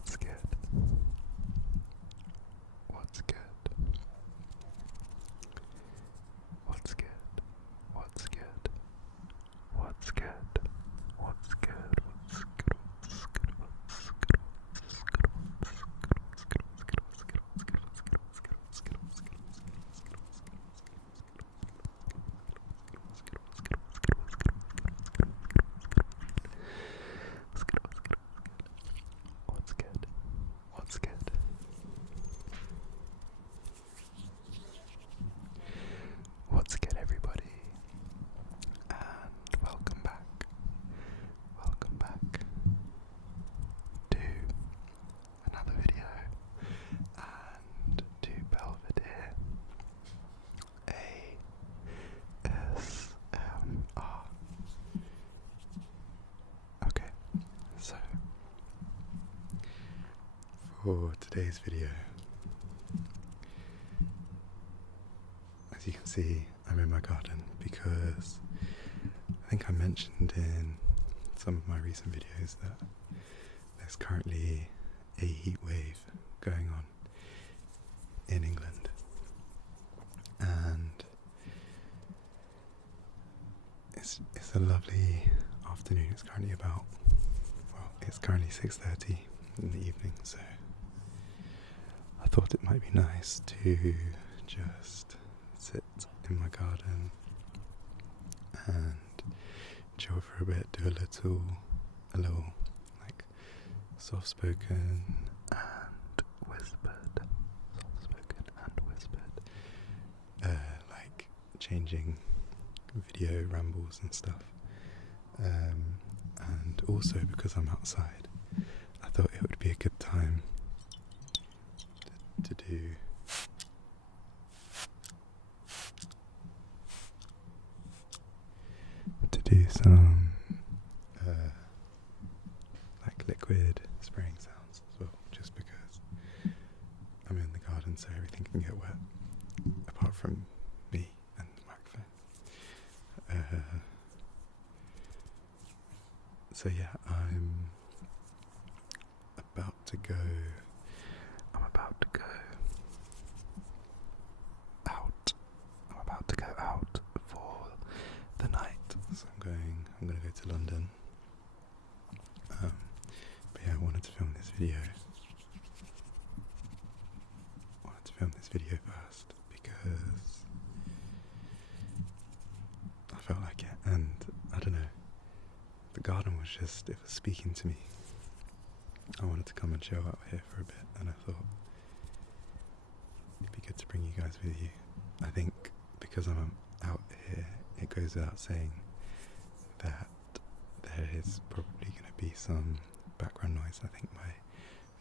What's good? What's good? What's good? What's good? What's good? What's good? What's good? What's good? What's good? What's good? What's good, everybody? And welcome back. Welcome back to another video and to Belvedere ASMR. Okay, so for today's video, as you can see, I'm in my garden because I think I mentioned in some of my recent videos that there's currently a heat wave going on in England, and it's a lovely afternoon. It's currently it's currently 6:30 in the evening, so I thought it might be nice to just sit in my garden and chill for a bit, do a little like soft-spoken and whispered, like changing video rambles and stuff, and also because I'm outside, I thought it would be a good time to do some like liquid spraying sounds as well, just because I'm in the garden, so everything can get wet apart from me and the microphone. So yeah, I'm about to go out for the night. So I'm gonna go to London. But yeah, I wanted to film this video. First because I felt like it, and I don't know, the garden was speaking to me. I wanted to come and chill out here for a bit, and I thought it'd be good to bring you guys with you. I think because I'm out here, it goes without saying that there is probably going to be some background noise. I think my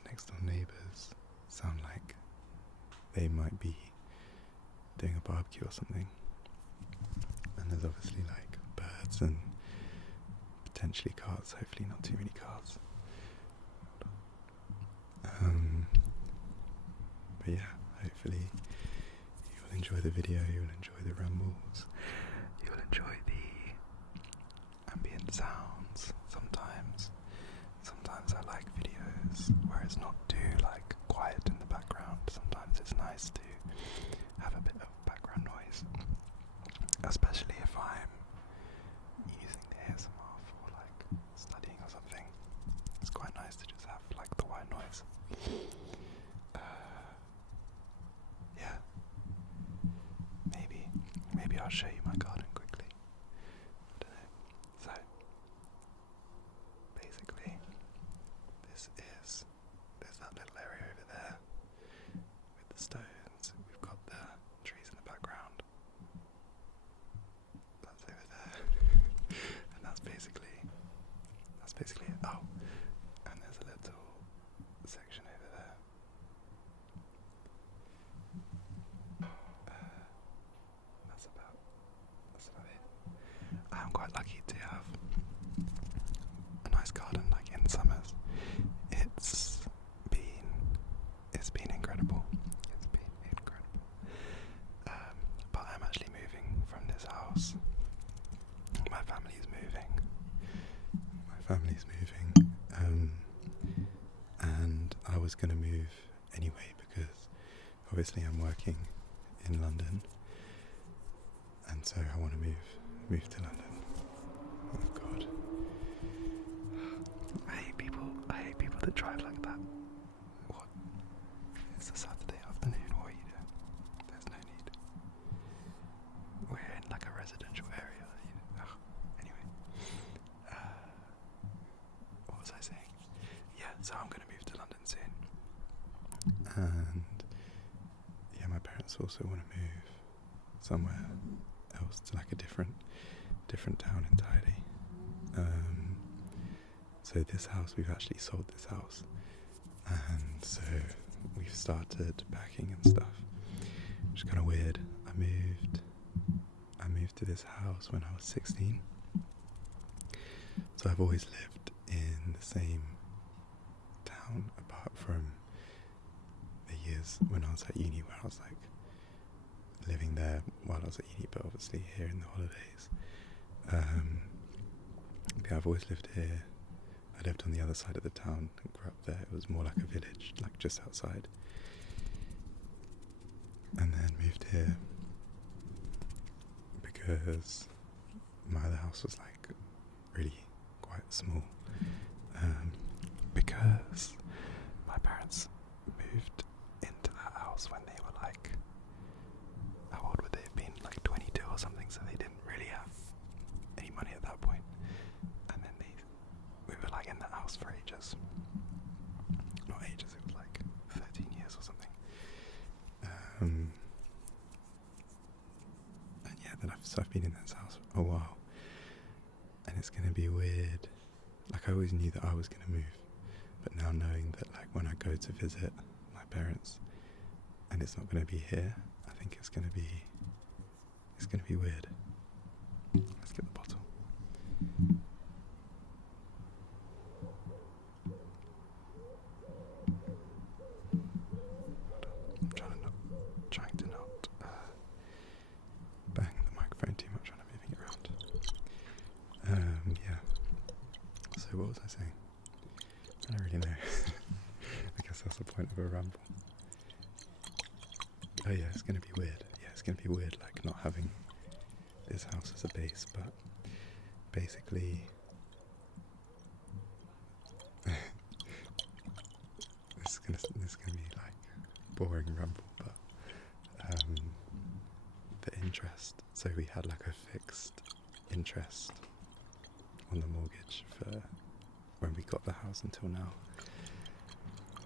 next door neighbours sound like they might be doing a barbecue or something, and there's obviously like birds and potentially cars, hopefully not too many cars. But yeah, hopefully you will enjoy the video, you will enjoy the rambles, you will enjoy the ambient sounds. Sometimes I like videos where it's not too like quiet in the background. Sometimes it's nice to have a bit of background noise, especially if I'm using the ASMR for like studying or something. It's quite nice to just have like the white noise. Yeah, maybe I'll show you my garden quickly. I don't know. So basically, there's that little area over there with the stones. We've got the trees in the background. That's over there. And that's basically it. Oh, and there's a little section over there. That's about it. I'm quite lucky to have a nice garden like in summers. It's been incredible. But I'm actually moving from this house. My family's moving. And going to move anyway because obviously I'm working in London, and so I want to move to London. Oh God, I hate people that drive like that. What? It's a Saturday afternoon. What are you doing? There's no need. We're in like a residential area. Anyway, what was I saying? Yeah, so I'm going to move to London soon, and yeah, my parents also want to move somewhere else to like a different town entirely. So this house, we've actually sold this house, and so we've started packing and stuff, which is kind of weird. I moved to this house when I was 16, so I've always lived in the same town apart from the years when I was at uni, where I was like living there while I was at uni, but obviously here in the holidays. Yeah, I've always lived here. I lived on the other side of the town and grew up there. It was more like a village, like just outside. And then moved here because my other house was like really quite small. Because my parents moved into that house when they were like, how old would they have been? Like 22 or something, so they didn't really have any money at that point. And then we were like in that house for ages. Not ages, it was like 13 years or something. And yeah, then I've been in this house a while. And it's going to be weird. Like I always knew that I was going to move. But now knowing that like when I go to visit my parents and it's not going to be here, I think it's going to be weird. Let's get the bottle. I'm trying to not bang the microphone too much when I'm moving it around. Yeah. So what was I saying? I don't really know. I guess that's the point of a ramble. Oh yeah, it's going to be weird. Yeah, it's going to be weird, like not having this house as a base, but basically this is gonna be like boring ramble, but the interest. So we had like a fixed interest on the mortgage for when we got the house until now,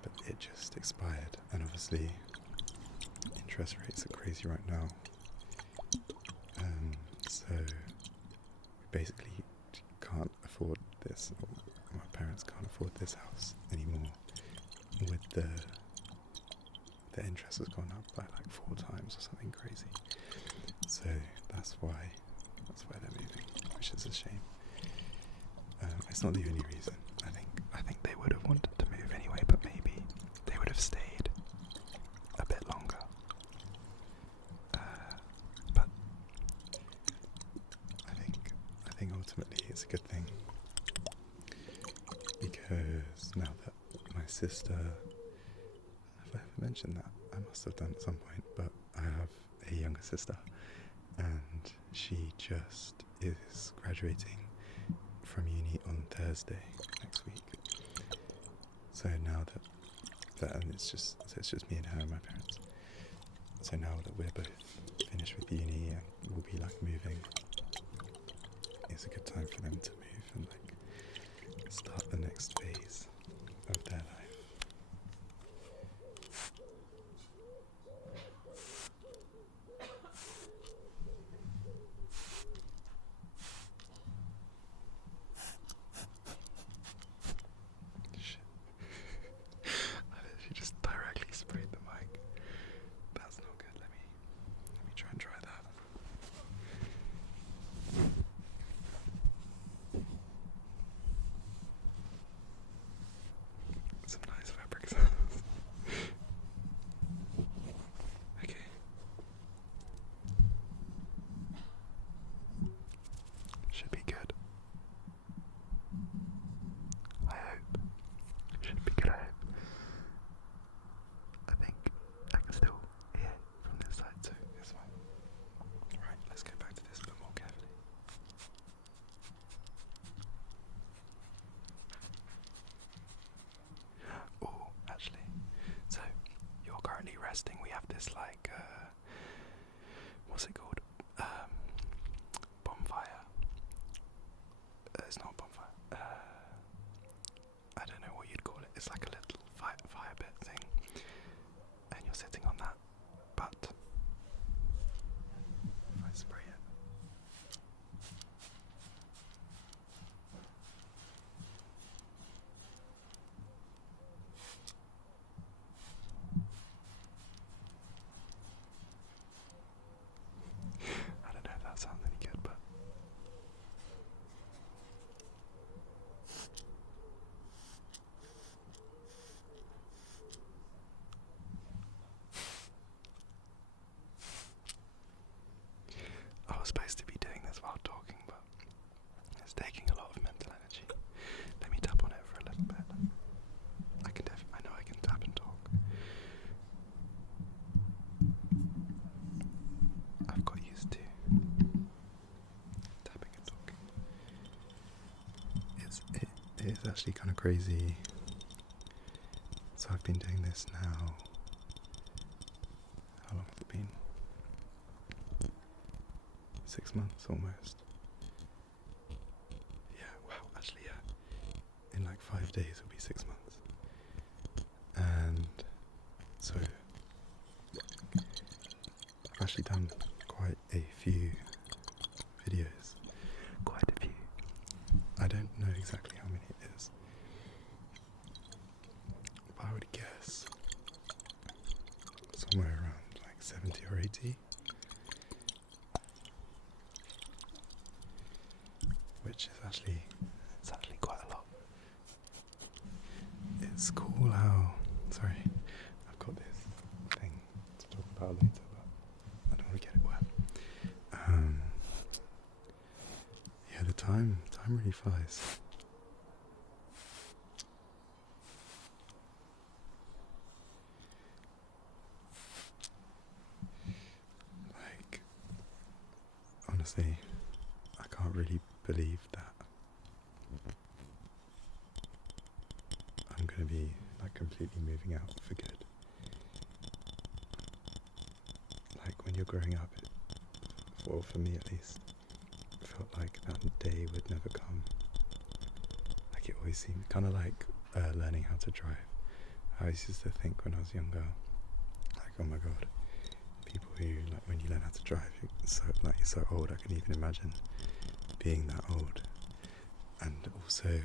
but it just expired, and obviously interest rates are crazy right now. So we basically can't afford this, or my parents can't afford this house anymore. With the interest has gone up by like 4 times or something crazy. So that's why they're moving, which is a shame. It's not the only reason. I think they would have wanted to move anyway, but maybe they would have stayed a bit longer. But I think ultimately it's a good thing, because now that my sister, have I ever mentioned that? I must have done at some point, but I have a younger sister, and she just is graduating from uni on Thursday next week. So now that and it's just me and her and my parents. So now that we're both finished with uni and we'll be like moving, it's a good time for them to move and like start the next phase of their life. Shit. I literally just directly sprayed the mic. That's not good. Let me try and try that. It's taking a lot of mental energy. Let me tap on it for a little bit. I know I can tap and talk. I've got used to tapping and talking. It is actually kind of crazy. So I've been doing this now. How long has it been? 6 months almost. Yeah, wow, actually, yeah. In like 5 days it'll be 6 months. And so I've actually done quite a few videos. Quite a few. I don't know exactly how many it is, but I would guess somewhere around like 70 or 80. Which is actually quite a lot. It's cool how, sorry, I've got this thing to talk about later, but I don't want to get it wet. Yeah, the time really flies. Like, honestly, I can't really believe that I'm going to be like completely moving out for good. Like when you're growing up, for me at least, it felt like that day would never come. Like it always seemed kind of like learning how to drive. I always used to think when I was younger, like, oh my god, people who, like, when you learn how to drive, you're so old. I can even imagine being that old. And also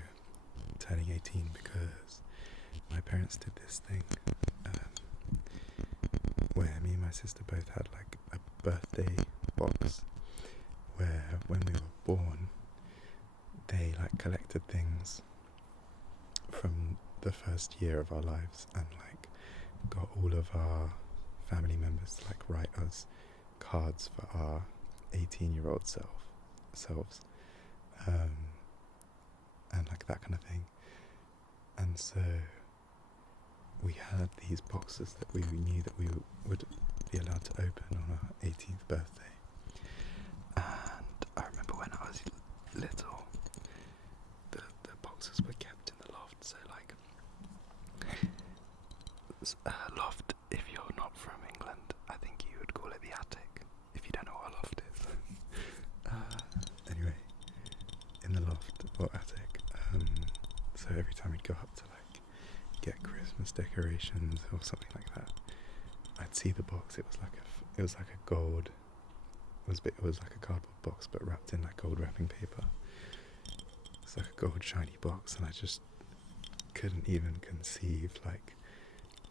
turning 18, because my parents did this thing where me and my sister both had like a birthday box where when we were born they like collected things from the first year of our lives and like got all of our family members to like write us cards for our 18-year-old selves and like that kind of thing. And so we had these boxes that we knew that we would be allowed to open on our 18th birthday. And I remember when I was little, the boxes were kept in the loft. So like, loft, if you're not from England, I think you would call it the attic, if you don't know what a loft is. Anyway, in the loft or attic, so every time we'd go up to like get Christmas decorations or something like that, I'd see the box. It was like a gold. It was like a cardboard box, but wrapped in like gold wrapping paper. It's like a gold shiny box, and I just couldn't even conceive like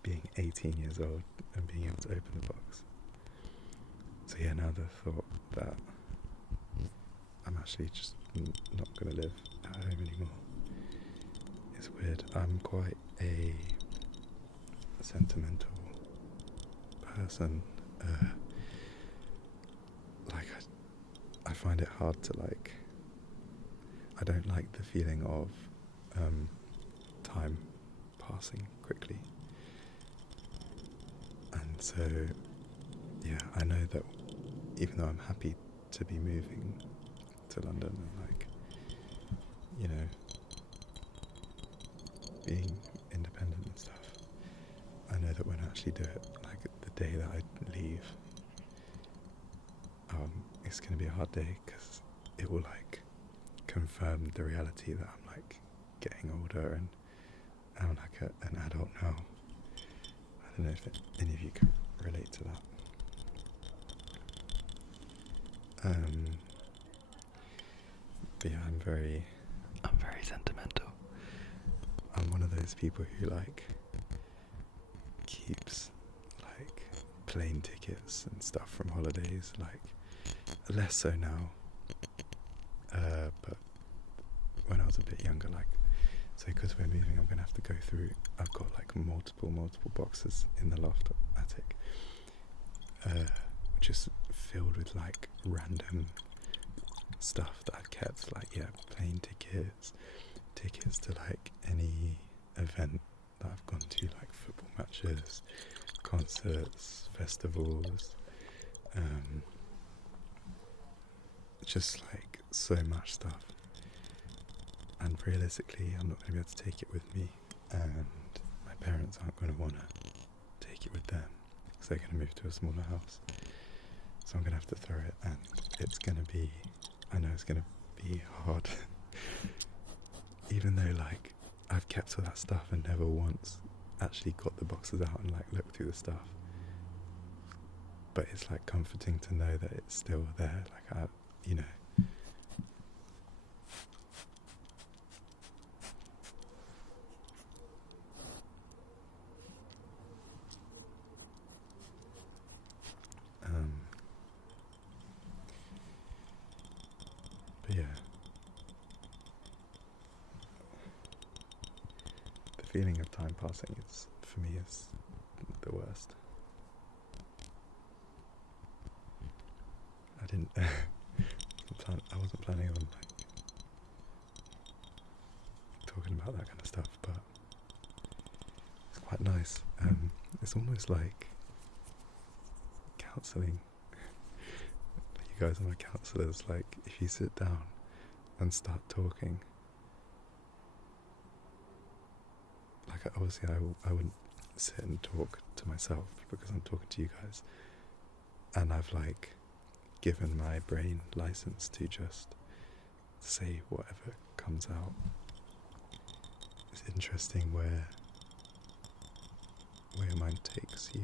being 18 years old and being able to open the box. So yeah, now the thought that I'm actually just not going to live at home anymore is weird. I'm quite a sentimental person. Like I find it hard to like. I don't like the feeling of time passing quickly, and so yeah, I know that even though I'm happy to be moving to London and like, you know, being independent and stuff, I know that when I actually do it, like the day that I leave, it's going to be a hard day because it will like confirm the reality that I'm like getting older and I'm like an adult now. I don't know if any of you can relate to that. But yeah, I'm very sentimental. I'm one of those people who like keeps like plane tickets and stuff from holidays, like less so now, but when I was a bit younger, like, so because we're moving, I'm going to have to go through, I've got like multiple boxes in the loft attic, which is filled with like random stuff that I've kept, like, yeah, plane tickets to like any event that I've gone to, like football matches, concerts, festivals, just like so much stuff. And realistically, I'm not going to be able to take it with me, and my parents aren't going to want to take it with them because they're going to move to a smaller house. So I'm going to have to throw it, and it's going to be, I know it's going to be hard. Even though, like, I've kept all that stuff and never once actually got the boxes out and, like, looked through the stuff. But it's, like, comforting to know that it's still there, like, you know. But yeah. The feeling of time passing is, for me, is the worst. I wasn't planning on, like, talking about that kind of stuff, but it's quite nice. It's almost like counselling. You guys are my counsellors. Like, if you sit down and start talking, like, obviously I wouldn't sit and talk to myself because I'm talking to you guys, and I've, like, given my brain license to just say whatever comes out. It's interesting where your mind takes you.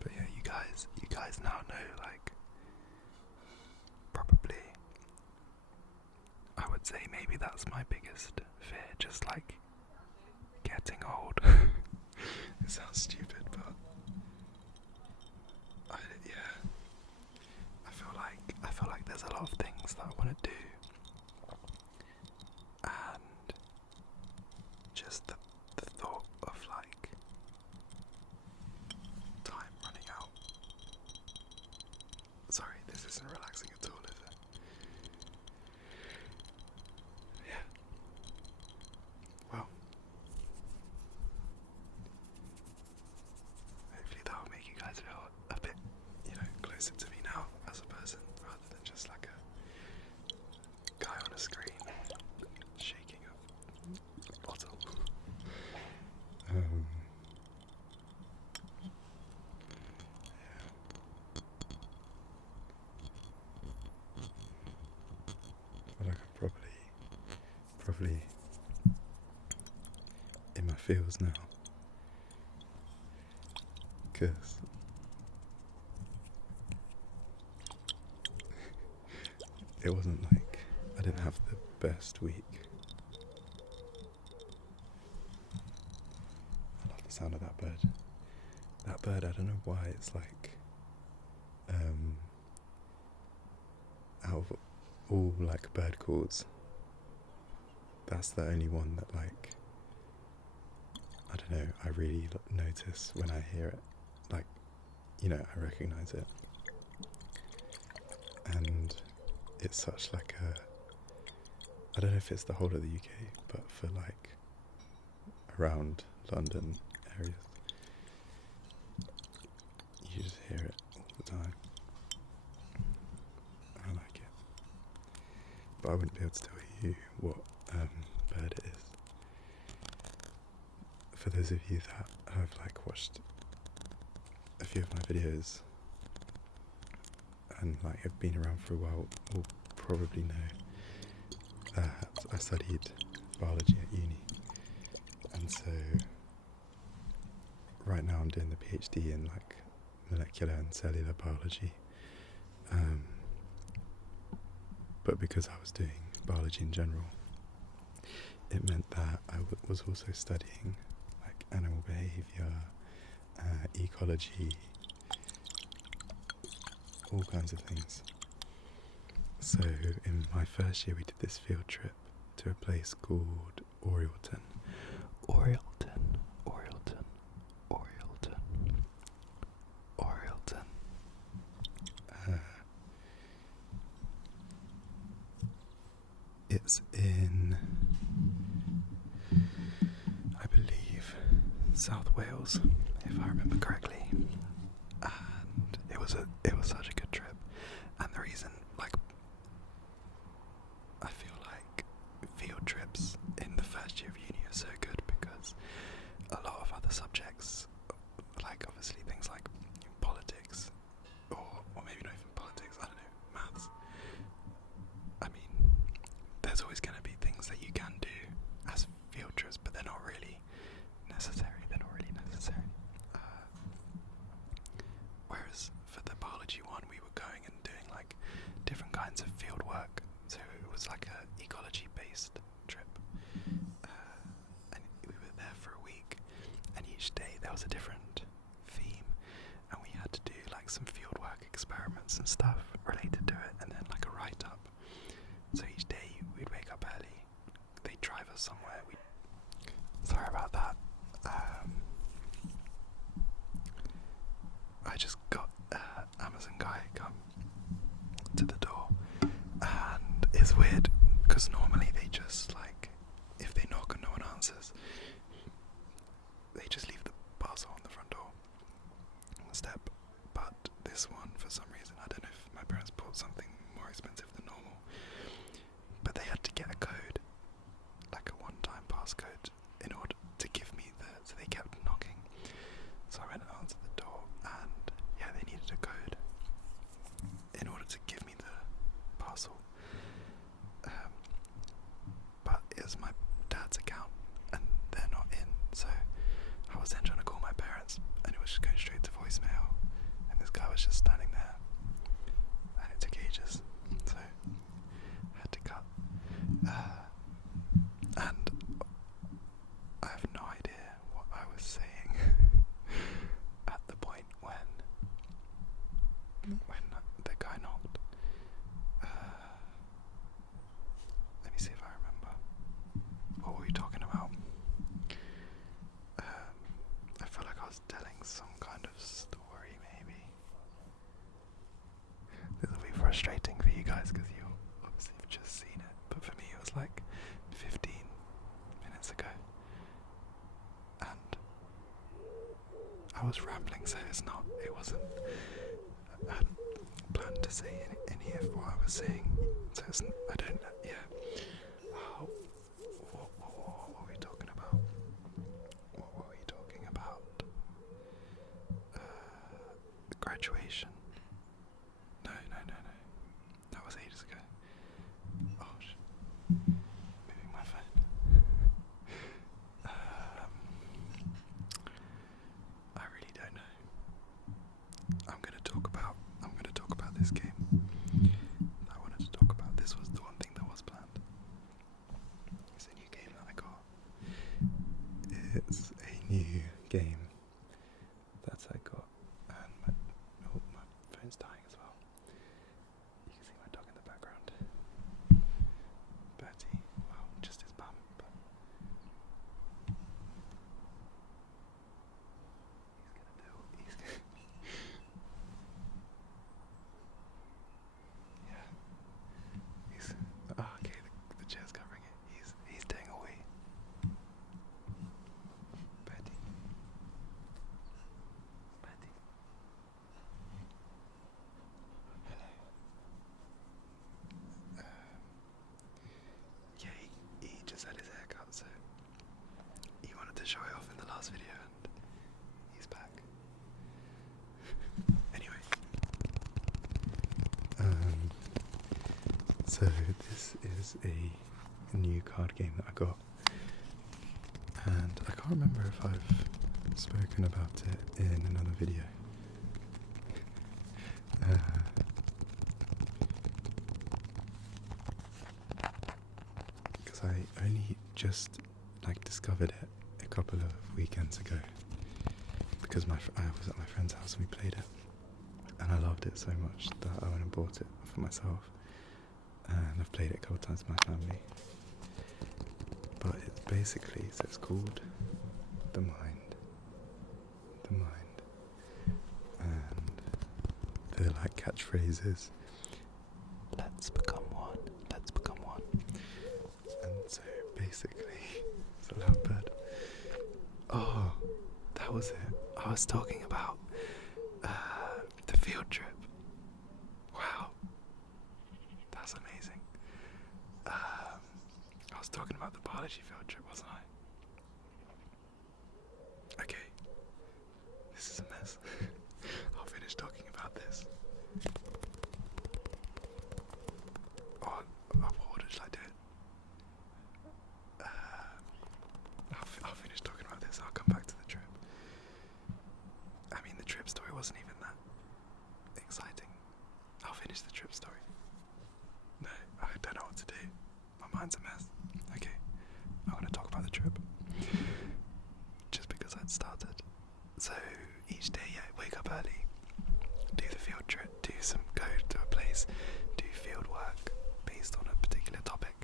But yeah, you guys now know, like, probably, I would say maybe that's my biggest fear, just like getting old. It sounds stupid, but I feel like there's a lot of things that I want to do, and just the thought of, like, time running out. Sorry, this isn't relaxing at all, is it? Yeah. Well, hopefully that will make you guys feel a bit, closer to me now as a person, rather than just like a guy on a screen shaking a bottle. I feel like I'm probably in my feels now, because it wasn't like I didn't have the best week. I love the sound of that bird. That bird, I don't know why, it's like, out of all, like, bird calls, that's the only one that, like, I don't know, I really notice when I hear it. Like, I recognise it. And it's such like I don't know if it's the whole of the UK, but for, like, around London areas, you just hear it all the time. I like it. But I wouldn't be able to tell you what bird it is. For those of you that have, like, watched a few of my videos and, like, have been around for a while, will probably know that I studied biology at uni, and so right now I'm doing the PhD in, like, molecular and cellular biology, but because I was doing biology in general, it meant that I was also studying, like, animal behaviour, ecology, all kinds of things. So in my first year we did this field trip to a place called Orielton. Orielton. It's in, I believe, South Wales, if I remember correctly. And it was such a good trip. And the reason, like, I feel like field trips in the first year of uni are so good because a lot of other subjects, like obviously things like politics, or maybe not even politics, I don't know, maths. I mean, there's always going to be things that you can do as field trips, but they're not really necessary. Whereas for the biology one, we were going and doing like different kinds of field work. So it was like a ecology-based trip, and we were there for a week. And each day there was a different theme, and we had to do like some field work experiments and stuff related to it, and then like a write-up. So each day we'd wake up early, they'd drive us somewhere. Sorry about that. I just got Amazon guy come to the door, and it's weird because normally they just like, if they knock and no one answers, they just leave the parcel on the front door on the step. But this one, for some reason, I don't know if my parents bought something more expensive than normal, but they had to get a code, like a one-time passcode, in order to give me so they kept knocking. So I went and answered the door, and yeah, they needed a code in order to give me the parcel. But it was my dad's account, and they're not in, so I was then trying to call my parents, and it was just going straight to voicemail, and this guy was just standing there, and it took ages, so I had to cut. And I have no idea what I was saying at the point when the guy knocked. Let me see if I remember. What were we talking about? I felt like I was telling some kind of story, maybe. This will be frustrating for you guys because you obviously have just seen it, but for me it was like 15 minutes ago, and I was rambling, so it wasn't, I hadn't planned to say any of what I was saying, so I don't know, yeah. What were we talking about? Graduation. No. That was ages ago. Oh, shit. Moving my phone. I really don't know. I'm gonna talk about this game that I wanted to talk about. This was the one thing that was planned. It's a new game that I got. It's a new game that I got, and my phone's dying as well. You can see my dog in the background. Bertie, well, just his bum, but he's gonna yeah. Okay, the chair's covering it. He's doing a wee. Bertie. Hello. Yeah, he just had his hair cut, so he wanted to show it off in the last video, and he's back. Anyway, so this is a new card game that I got, and I can't remember if I've spoken about it in another video. Because I only just discovered it a couple of weekends ago, because I was at my friend's house and we played it, and I loved it so much that I went and bought it for myself, and I've played it a couple of times with my family. But it's basically, so it's called The Mind, and they're like catchphrases. Let's become one. And so basically, it's a loud bird. Oh, that was it. I was talking about the field trip. Wow, that's amazing. I was talking about the biology field trip, wasn't I? Okay, this is a mess. I'll finish talking about this. What order should I do it? I'll finish talking about this. I'll come back to the trip. I mean, the trip story wasn't even that exciting. I'll finish the trip story. No, I don't know what to do. My mind's a mess. Okay, I want to talk about the trip. Just because I'd started. So each day, wake up early, do the field trip, go to a place, do field work based on a particular topic.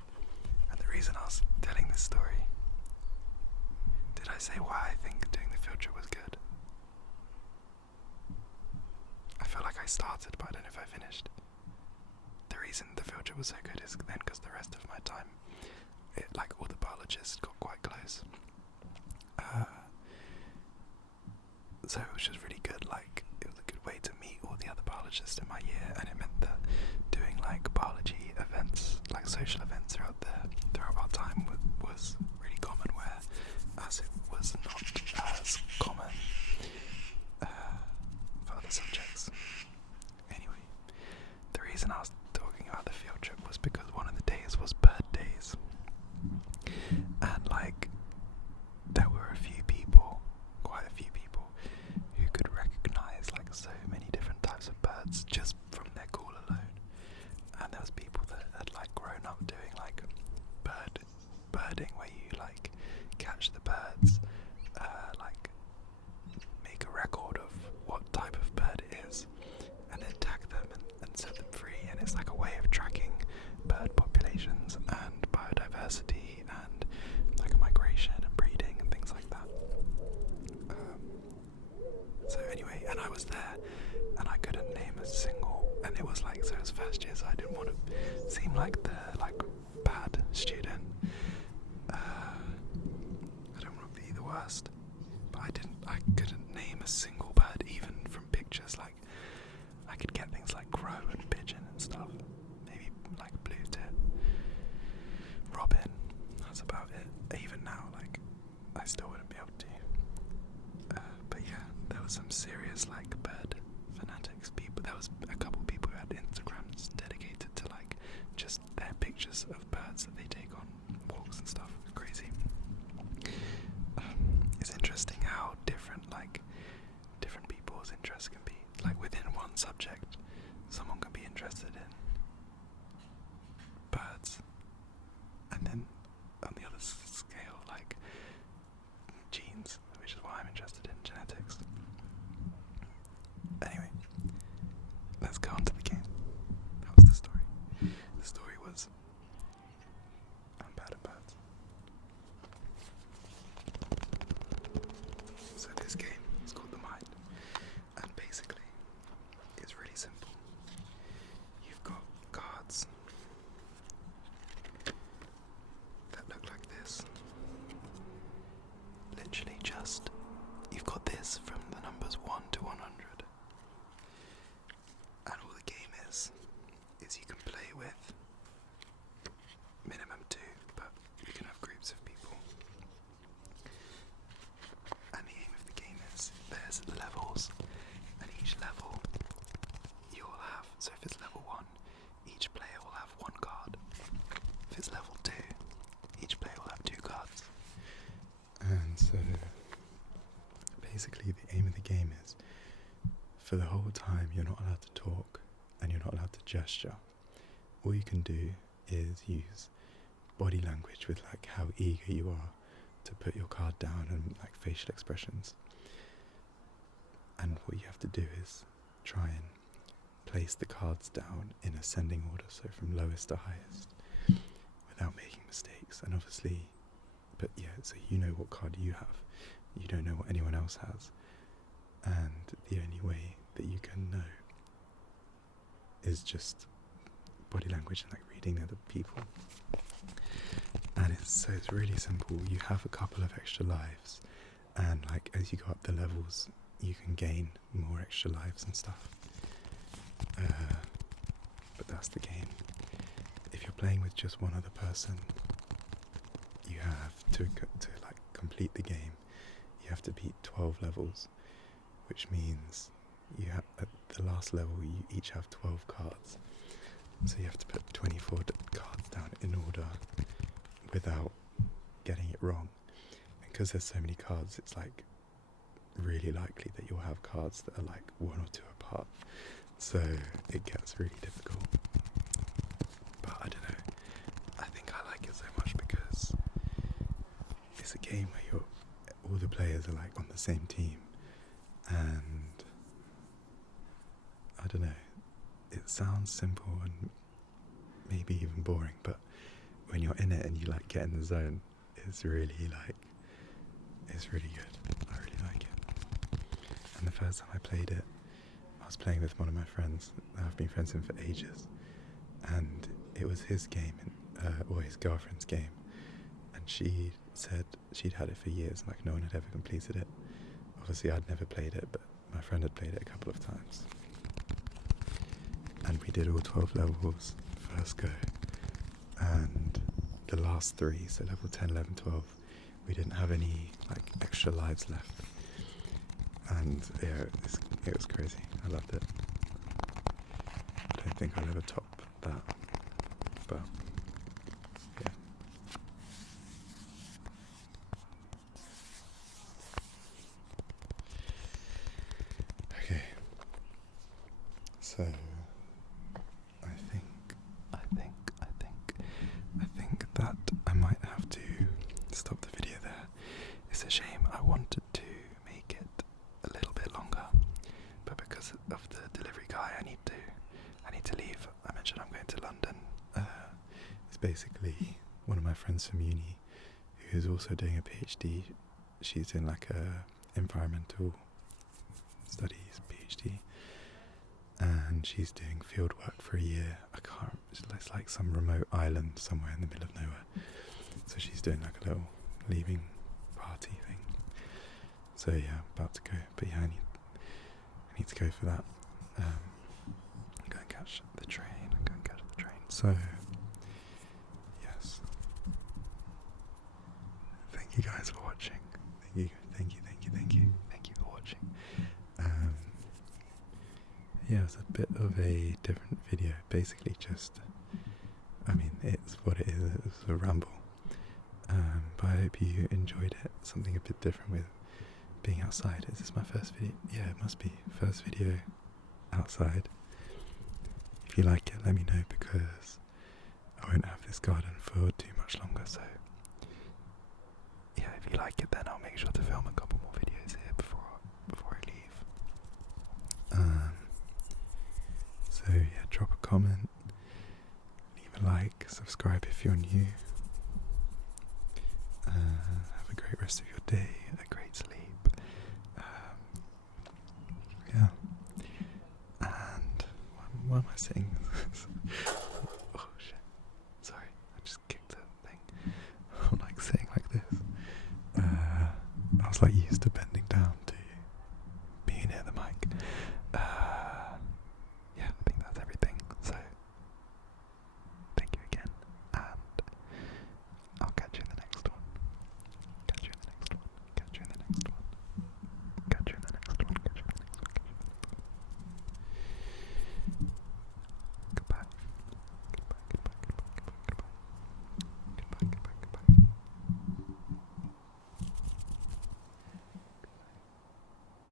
And the reason I was telling this story, did I say why I think doing the field trip was good? I feel like I started, but I don't know if I finished. The reason the field trip was so good is then because the rest of my time, all the biologists got quite close. So it was just really good, it was a good way to meet all the other biologists in my year, and it meant that doing biology events, social events throughout our time was really common, whereas it was not as common for other subjects. Anyway, the reason I was talking about the field trip was because one of the days was bird days, and there were quite a few people who could recognise so many different types of birds just from their call alone. And there was people that had grown up doing birding, where you catch the birds, make a record of what type of bird it is, and then tag them and set them free. And it's a way of tracking bird populations and biodiversity and migration and breeding and things like that. So anyway, and I was there, and I couldn't name a single, and it was so it was first year, so I didn't want to seem like the bad student. I don't want to be the worst, but I couldn't name a single bird, even from pictures. I could get things like crow and pigeon and stuff, maybe blue tit, robin. That's about it. Even now, I still wouldn't be able to. But yeah, there was some serious bird fanatics people. There was a couple people who had Instagrams dedicated to just their pictures of birds that they take on walks and stuff. Crazy. It's interesting how different people's interests can be. Within one subject, someone can be interested in birds, and then on the other scale, genes, which is why I'm interested in genetics. Anyway, let's go on to the game. That was the story. The story was, I'm bad at birds. So this game is called The Mind, and basically, it's really simple. You've got cards that look like this. Literally you've got this from the numbers 1 to 100. And all the game is you can play with minimum 2, but you can have groups of people. And the aim of the game is there's levels, and each level you'll have, so if it's level 1, each player will have 1 card. If it's level 2, each player will have 2 cards. And so basically the aim of the game is, for the whole time you're not allowed to talk and you're not allowed to gesture. All you can do is use body language with how eager you are to put your card down, and facial expressions. And what you have to do is try and place the cards down in ascending order, so from lowest to highest, without making mistakes. And obviously, but yeah, so you know what card you have. You don't know what anyone else has. And the only way that you can know is just body language and like reading other people. And it's really simple. You have a couple of extra lives, and like as you go up the levels, you can gain more extra lives and stuff. But that's the game. If you're playing with just one other person, you have to like complete the game. You have to beat 12 levels, which means you have at the last level you each have 12 cards. So you have to put 24 cards down in order without getting it wrong. And because there's so many cards, it's like really likely that you'll have cards that are like one or two apart. So it gets really difficult. But I don't know. I think I like it so much because it's a game where all the players are like on the same team, and I don't know. It sounds simple and maybe even boring, but when you're in it and you like get in the zone, it's really good. I really like it. And the first time I played it, I was playing with one of my friends that I've been friends with for ages, and it was his game, or his girlfriend's game, and she said she'd had it for years, like no one had ever completed it. Obviously I'd never played it, but my friend had played it a couple of times. And we did all 12 levels first go, and the last 3, so level 10, 11, 12, we didn't have any like extra lives left, and yeah, it was crazy. I loved it. I don't think I'll ever top that, but yeah. Okay, so I think that I might have to stop the video there. It's a shame. I wanted to make it a little bit longer, but because of the delivery guy, I need to leave. I mentioned I'm going to London. It's basically one of my friends from uni who's also doing a PhD. She's doing like a environmental studies PhD, and she's doing field work for a year. It's like some remote island somewhere in the middle of nowhere. So she's doing like a little leaving party thing. So yeah, about to go. But yeah, I need to go for that. I'm going to catch the train. So yes. Thank you guys for watching. Thank you for watching. Yeah, it's a bit of a different video. Basically it's what it is. It's a ramble. But I hope you enjoyed it. Something a bit different with being outside. Is this my first video? Yeah, it must be. First video outside. If you like it, let me know, because I won't have this garden for too much longer. So yeah, if you like it, then I'll make sure to film a couple more videos here before I leave. So yeah, drop a comment, leave a like, subscribe if you're new. Have a great rest of your day, a great sleep. Yeah. And why am I saying this?